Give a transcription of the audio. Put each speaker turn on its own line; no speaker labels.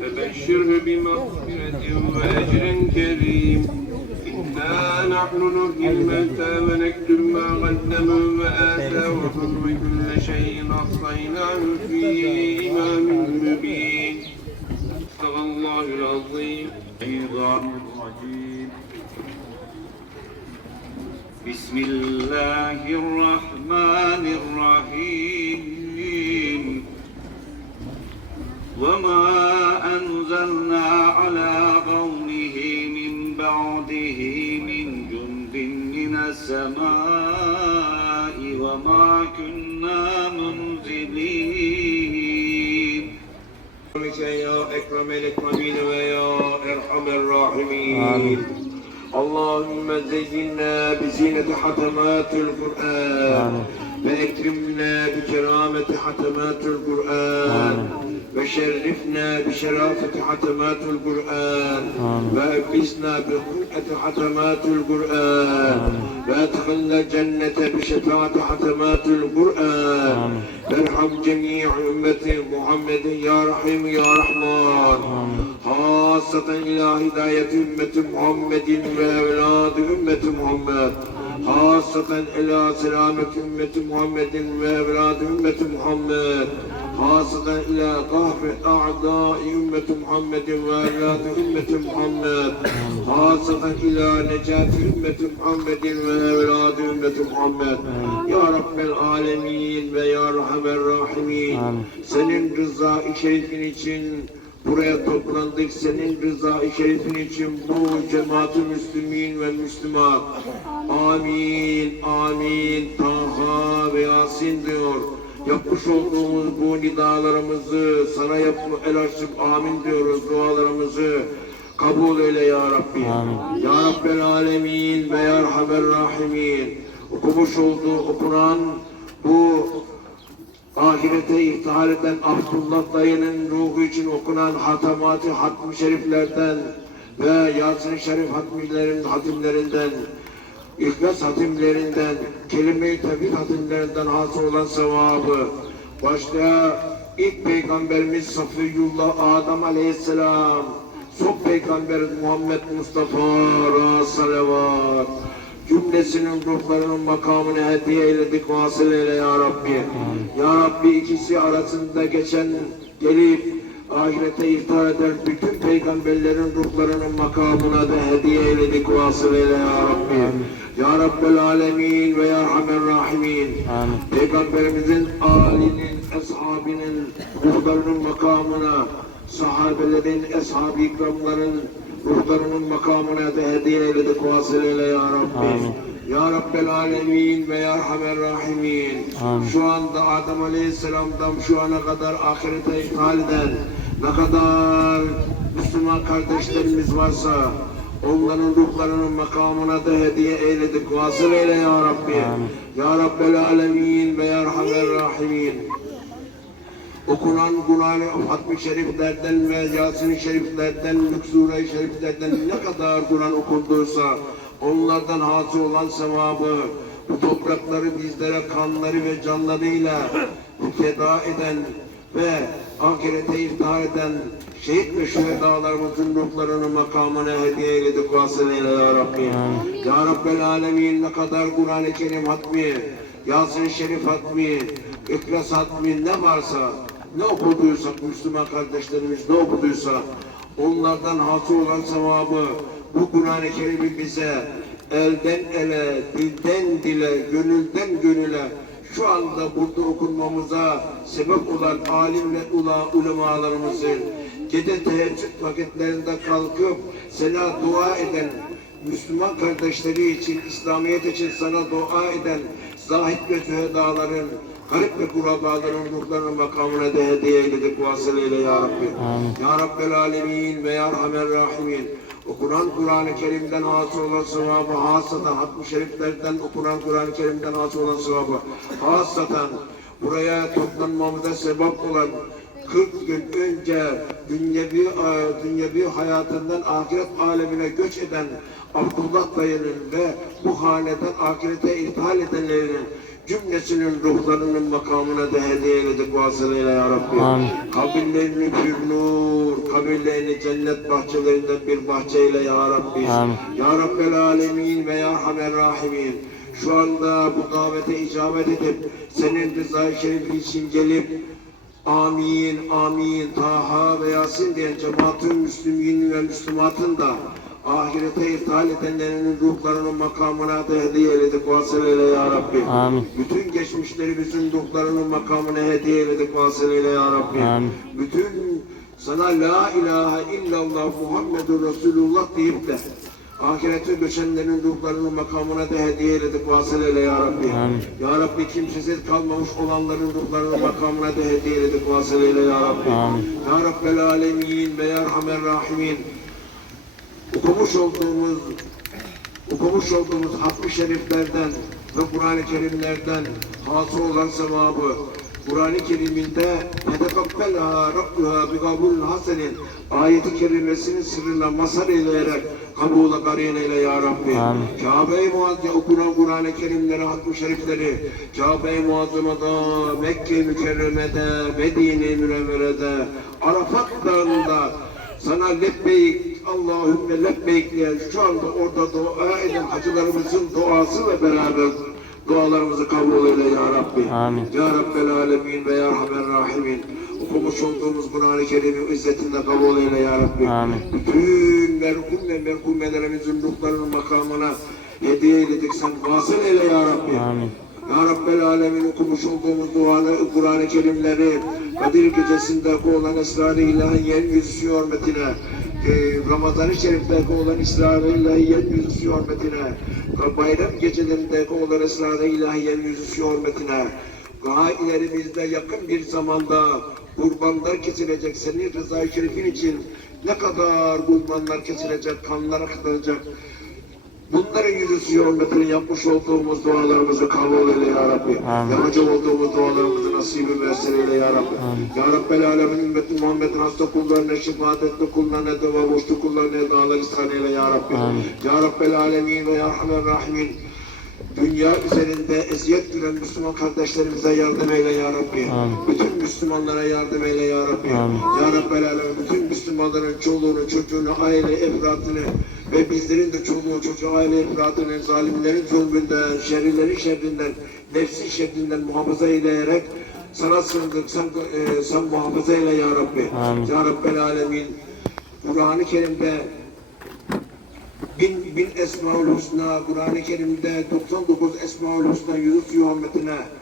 فبشره بمغفرة وأجر كريم إنا نحن نحيي الموتى ونكتب ما قدموا وآثارهم وكل شيء أحصيناه في إمام مبين صدق الله العظيم أيضا الرجيم بسم الله الرحمن الرحيم وما أنزلنا على قومه من بعده من جند من السماء وما كنا منزلين يا أكرم الأكرمين ويا أرحم الراحمين اللهم زينا بزينة حتمات القرآن آمين. واكرمنا بكرامة حتمات القرآن وشرفنا بشرافة حتمات القرآن وأبسنا بقرأة حتمات القرآن وأدخلنا الجنة بشفاعة حتمات القرآن وارحم جميع أمة محمد يا رحيم يا رحمن hasaten ila hidayeti ümmeti Muhammedin ve evladı ümmeti Muhammed. Hasaten ila selamet ümmeti Muhammedin ve evladı ümmeti Muhammed. Hasaten ila kahve a'dai ümmeti Muhammedin ve evladı ümmeti Muhammed. Hasaten ila necati ümmeti Muhammedin ve evladı ümmeti Muhammed. Ya Rabbel alemin ve ya Rahmer Rahimin. Senin rıza-i şerifin için buraya toplandık senin rıza şerifin için bu cemaat-ı müslümin ve müslümat. Amin, amin, Taha ve Yasin diyor. Yapmış olduğumuz bu nidalarımızı sana yapma el açıp amin diyoruz dualarımızı. Kabul eyle ya Rabbi. Amin. Ya Rabbel Alemin ve Ya Rahimin. Okumuş olduğu okunan bu ahirete iftihar eden Abdullah dayının ruhu için okunan hatamati hatm şeriflerden ve yasin Şerif hatmilerin hatimlerinden, İhlas hatimlerinden, Kelime-i Tevhid hatimlerinden hasıl olan sevabı, başta ilk Peygamberimiz Safiyullah Adam Aleyhisselam, son Peygamber Muhammed Mustafa salavat, cümlesinin ruhlarının makamını hediye eyledik vasıl eyle ya Rabbi. Ya Rabbi ikisi arasında geçen gelip ahirete irtihar eden bütün peygamberlerin ruhlarının makamına da hediye eyledik vasıl eyle ya Rabbi. Ya Rabbel Alemin ve Ya Rahmer Rahimin. Peygamberimizin, alinin, eshabinin ruhlarının makamına, sahabelerin, eshab-ı ikramların ruhlarının makamına da hediye eyledik vasıleyle ya Rabbi. Amin. Ya Rabbel Alemin ve Ya Hamer Rahimin. Amin. Şu anda Adem Aleyhisselam'dan şu ana kadar ahirete ithal eden ne kadar Müslüman kardeşlerimiz varsa onların ruhlarının makamına da hediye eyledik. Vasıl eyle Ya Rabbi. Amin. Ya Rabbel Alemin ve Ya Hamer Rahimin okunan Kur'an-ı Hatmi Şeriflerden ve Yasin-i Şeriflerden, Lüksure-i Şeriflerden ne kadar Kur'an okunduysa onlardan hasıl olan sevabı, bu toprakları bizlere kanları ve canlarıyla feda eden ve ahirete iftihar eden şehit ve şühedalarımızın ruhlarını makamına hediye eyledik vasıl eyle ya Rabbi. Ya Rabbel Alemin ne kadar Kur'an-ı Kerim hatmi, Yasin-i Şerif hatmi, İhlas hatmi ne varsa ne okuduysa Müslüman kardeşlerimiz ne okuduysa onlardan hası olan sevabı bu Kur'an-ı Kerim'i bize elden ele, dilden dile, gönülden gönüle şu anda burada okunmamıza sebep olan alim ve ula, ulemalarımızı gece teheccüd vakitlerinde kalkıp sana dua eden Müslüman kardeşleri için, İslamiyet için sana dua eden zahit ve tühedaların Garip ve kurabaların ruhlarına makamına da hediye eyledik vasıleyle ya Rabbi. Amin. Ya Rabbel Alemin ve Ya Rahmer Rahimin. Okunan Kur'an-ı Kerim'den hasıl olan sevabı hasaten, hatmi şeriflerden okunan Kur'an-ı Kerim'den hasıl olan sevabı hasaten buraya toplanmamıza sebep olan 40 gün önce dünyevi, e, dünyevi hayatından ahiret alemine göç eden Abdullah dayının ve bu haneden ahirete irtihal edenlerin cümlesinin ruhlarının makamına da hediye eyledik vasılayla ya Rabbi. Amin. Kabirlerini pür nur, kabirlerini cennet bahçelerinden bir bahçeyle ya Rabbi. Amin. Ya Rabbel Alemin ve Ya Hamer Rahimin. Şu anda bu davete icabet edip senin rızayı şerifi için gelip amin, amin, taha ve yasin diyen cemaatin müslümin ve müslümatın da ahirete irtihal edenlerinin ruhlarının makamına da hediye eyledik vasıl eyle ya Rabbi. Amin. Bütün geçmişlerimizin ruhlarının makamına hediye eyledik vasıl eyle ya Rabbi. Amin. Bütün sana la ilahe illallah Muhammedur Resulullah deyip de ahirete göçenlerin ruhlarının makamına da hediye eyledik vasıl eyle ya Rabbi. Amin. Ya Rabbi kimsesiz kalmamış olanların ruhlarının makamına da hediye eyledik vasıl eyle ya Rabbi. Amin. Ya Rabbel alemin ve ya rahimin okumuş olduğumuz okumuş olduğumuz hakkı şeriflerden ve Kur'an-ı Kerimlerden hasıl olan sevabı Kur'an-ı Kerim'inde "Fetekabbelha Rabbuha bi kabul hasenin" ayeti kerimesinin sırrına masal eyleyerek kabula karin eyle ya Rabbi. Kabe-i Muazzama okunan Kur'an-ı Kerimleri, hatmi şerifleri, Kabe-i Muazzama'da, Mekke-i Mükerreme'de, Medine-i Münevvere'de, Arafat Dağı'nda, sana lebbeyk, Allahümme lebbeyk diye şu anda orada dua eden hacılarımızın duası ve beraber dualarımızı kabul eyle ya Rabbi. Amin. Ya Rabbel Alemin ve Ya Rahman Rahimin. Okumuş olduğumuz Kur'an-ı Kerim'in izzetinde kabul eyle ya Rabbi. Amin. Bütün merhum ve merhumelerimizin ruhlarının makamına hediye eyledik. Sen vasıl eyle ya Rabbi. Amin. Ya Rabbel Alemin okumuş olduğumuz duanı, Kur'an-ı Kerimleri, Kadir gecesinde olan ısrar-ı ilahi yeryüzü hürmetine, e, Ramazan-ı Şerif'teki olan ısrar-ı ilahi yeryüzü hürmetine, bayram gecelerinde olan ısrar-ı ilahi yeryüzü hürmetine, daha yakın bir zamanda kurbanlar kesilecek senin rıza-i şerifin için ne kadar kurbanlar kesilecek, kanlar akıtılacak, Bunların yüzüstü rahmetini yapmış olduğumuz dualarımızı kabul eyle ya Rabbi. Amin. olduğumuz dualarımızı nasibi versene ya Rabbi. Amin. Ya Rabbel alemin ümmeti Muhammed'in hasta kullarına, şifaat etti kullarına, deva boşlu kullarına, dağları ihsan eyle ya Rabbi. Amin. Ya Rabbel alemin ve ya Rahman Rahimin dünya üzerinde eziyet gören Müslüman kardeşlerimize yardım eyle ya Rabbi. Amin. Bütün Müslümanlara yardım eyle ya Rabbi. Amin. Ya Rabbi Alem bütün Müslümanların çoluğunu, çocuğunu, aile efradını ve bizlerin de çoluğu, çocuğu, aile efradını zalimlerin zulmünden, şerrilerin şerrinden, nefsi şerrinden muhafaza eyleyerek sana sığındık. Sen, e, sen muhafaza eyle ya Rabbi. Amin. Ya Rabbi Alemin. Kur'an-ı Kerim'de bin, bin Esmaül Hüsna, Kur'an-ı Kerim'de 99 Esmaül Hüsna, Yunus Yuhammetine,